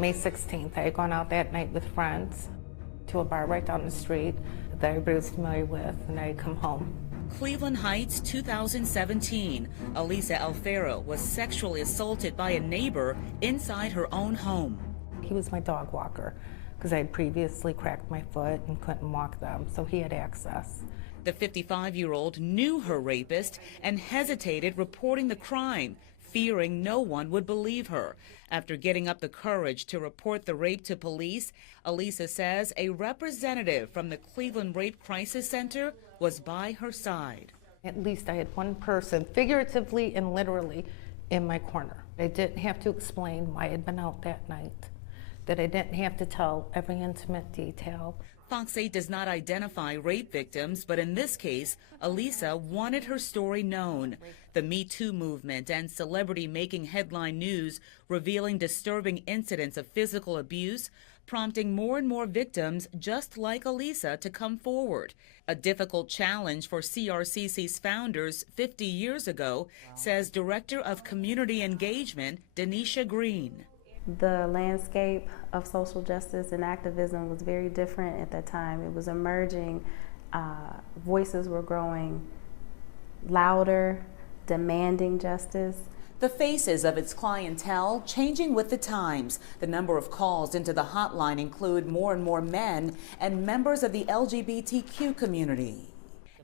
May 16th, I had gone out that night with friends to a bar right down the street that everybody was familiar with, and I had come home. Cleveland Heights, 2017. Elisa Alfaro was sexually assaulted by a neighbor inside her own home. He was my dog walker because I had previously cracked my foot and couldn't walk them, so he had access. The 55-year-old knew her rapist and hesitated reporting the crime, fearing no one would believe her. After getting up the courage to report the rape to police, Elisa says a representative from the Cleveland Rape Crisis Center was by her side. At least I had one person, figuratively and literally, in my corner. I didn't have to explain why I had been out that night, that I didn't have to tell every intimate detail. Fox 8 does not identify rape victims, but in this case, Elisa wanted her story known. The Me Too movement and celebrity making headline news revealing disturbing incidents of physical abuse, prompting more and more victims just like Elisa to come forward. A difficult challenge for CRCC's founders 50 years ago, says Director of Community Engagement, Denisha Green. The landscape of social justice and activism was very different at that time. It was emerging. Voices were growing louder, demanding justice. The faces of its clientele changing with the times. The number of calls into the hotline include more and more men and members of the LGBTQ community.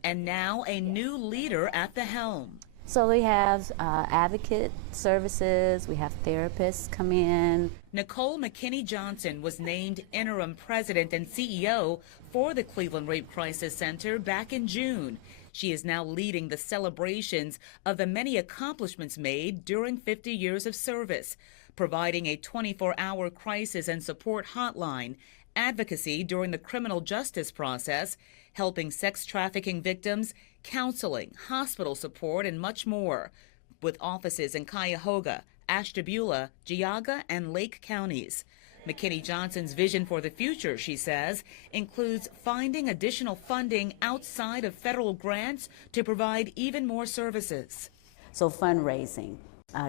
And now a new leader at the helm. So we have advocate services, we have therapists come in. Nicole McKinney-Johnson was named interim president and CEO for the Cleveland Rape Crisis Center back in June. She is now leading the celebrations of the many accomplishments made during 50 years of service, providing a 24-hour crisis and support hotline, advocacy during the criminal justice process, helping sex trafficking victims, counseling, hospital support, and much more. With offices in Cuyahoga, Ashtabula, Geauga, and Lake counties. McKinney-Johnson's vision for the future, she says, includes finding additional funding outside of federal grants to provide even more services. So fundraising,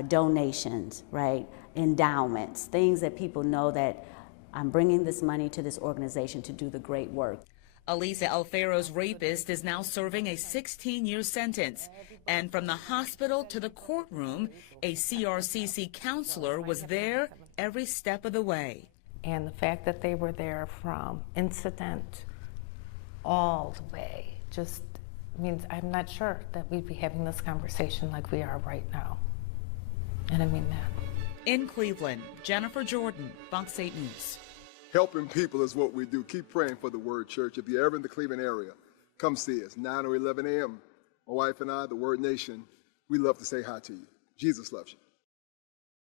donations, right, endowments, things that people know that I'm bringing this money to this organization to do the great work. Elisa Alfaro's rapist is now serving a 16-year sentence. And from the hospital to the courtroom, a CRCC counselor was there every step of the way. And the fact that they were there from incident all the way just means I'm not sure that we'd be having this conversation like we are right now. And I mean that. In Cleveland, Jennifer Jordan, Fox 8 News. Helping people is what we do. Keep praying for the Word Church. If you're ever in the Cleveland area, come see us, 9 or 11 a.m. My wife and I, the Word Nation, we love to say hi to you. Jesus loves you.